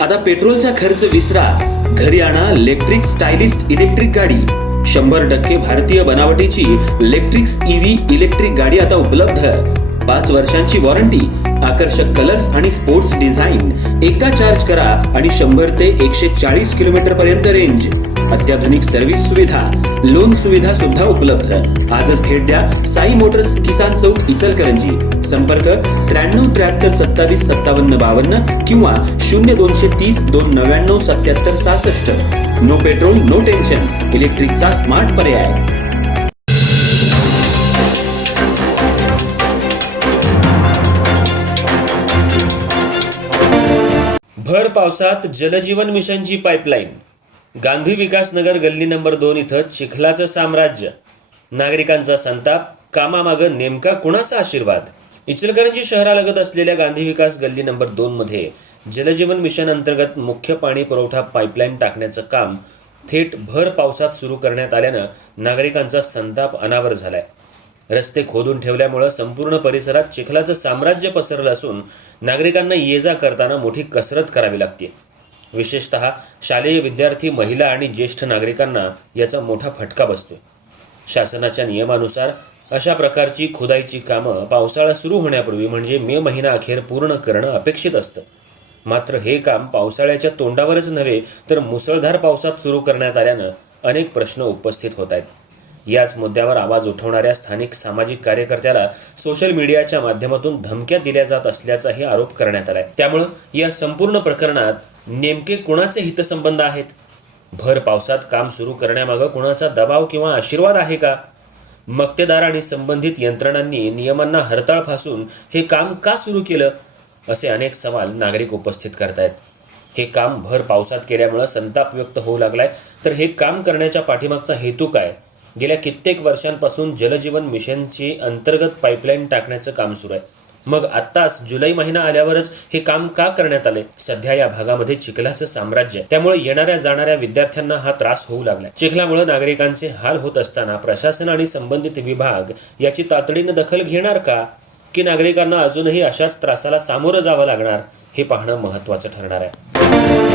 आता पेट्रोलचा खर्च विसरा, घरी आणा इलेक्ट्रिक स्टायलिस्ट इलेक्ट्रिक गाडी। 100% भारतीय बनावटीची इलेक्ट्रिक्स ईव्ही इलेक्ट्रिक गाडी आता उपलब्ध। 5 वर्षांची वॉरंटी, आकर्षक कलर्स आणि स्पोर्ट्स डिझाइन। एकदा चार्ज करा आणि 100 ते 140 किलोमीटर पर्यंत रेंज। अत्याधुनिक सर्व्हिस सुविधा, लोन सुविधा सुद्धा उपलब्ध। आजच भेट द्या साई मोटर्स, किसान चौक, इचलकरंजी। संपर्क 93 73 27 57 52 किंवा 0230 299 77 66। नो पेट्रोल नो टेन्शन, इलेक्ट्रिकचा स्मार्ट पर्याय। भर पावसात जलजीवन मिशनची पाईपलाईन। गांधी विकास नगर गल्ली नंबर 2 इथं चिखलाचं साम्राज्य। नागरिकांचा संताप, कामामागं नेमका कुणाचा आशीर्वाद? इचलकरंजी शहरालगत असलेल्या गांधी विकास गल्ली नंबर 2 मध्ये जलजीवन मिशन अंतर्गत मुख्य पाणी पुरवठा पाईपलाईन टाकण्याचं काम थेट भर पावसात सुरू करण्यात आल्यानं नागरिकांचा संताप अनावर झालाय। रस्ते खोदून ठेवल्यामुळे संपूर्ण परिसरात चिखलाचं साम्राज्य पसरलं असून नागरिकांना ये-जा करताना मोठी कसरत करावी लागते। विशेषतः शालेय विद्यार्थी, महिला आणि ज्येष्ठ नागरिकांना याचा मोठा फटका बसतोय। शासनाच्या नियमानुसार अशा प्रकारची खोदाईची कामं पावसाळा सुरू होण्यापूर्वी म्हणजे मे महिना अखेर पूर्ण करणं अपेक्षित असतं। मात्र हे काम पावसाळ्याच्या तोंडावरच नव्हे तर मुसळधार पावसात सुरू करण्यात आल्यानं अनेक प्रश्न उपस्थित होत आहेत। याच मुद्द्यावर आवाज उठवणाऱ्या स्थानिक सामाजिक कार्यकर्त्याला सोशल मीडियाच्या माध्यमातून धमक्या दिल्या जात असल्याचाही आरोप करण्यात आलाय। त्यामुळे या संपूर्ण प्रकरणात नेमके कुणाचे हितसंबंध आहेत? भर पावसात काम सुरू करण्यामागे कुणाचा दबाव किंवा आशीर्वाद आहे का? मक्तेदार आणि संबंधित यंत्रणांनी नियमांना हरताळ फासून हे काम का सुरू केलं, असे अनेक सवाल नागरिक उपस्थित करतायत। हे काम भर पावसात केल्यामुळे संताप व्यक्त होऊ लागलाय, तर हे काम करण्याच्या पाठीमागचा हेतू काय? गेल्या कित्येक वर्षांपासून जलजीवन मिशनची अंतर्गत पाईपलाईन टाकण्याचं काम सुरू आहे। मग आत्ताच जुलै महिना आल्यावरच हे काम का करण्यात आले? सध्या या भागामध्ये चिखलाचं साम्राज्य, त्यामुळे येणाऱ्या जाणाऱ्या विद्यार्थ्यांना हा त्रास होऊ लागलाय। चिखलामुळे नागरिकांचे हाल होत असताना प्रशासन आणि संबंधित विभाग याची तातडीने दखल घेणार का, की नागरिकांना अजूनही अशाच त्रासाला सामोरं जावं लागणार, हे पाहणं महत्त्वाचं ठरणार आहे।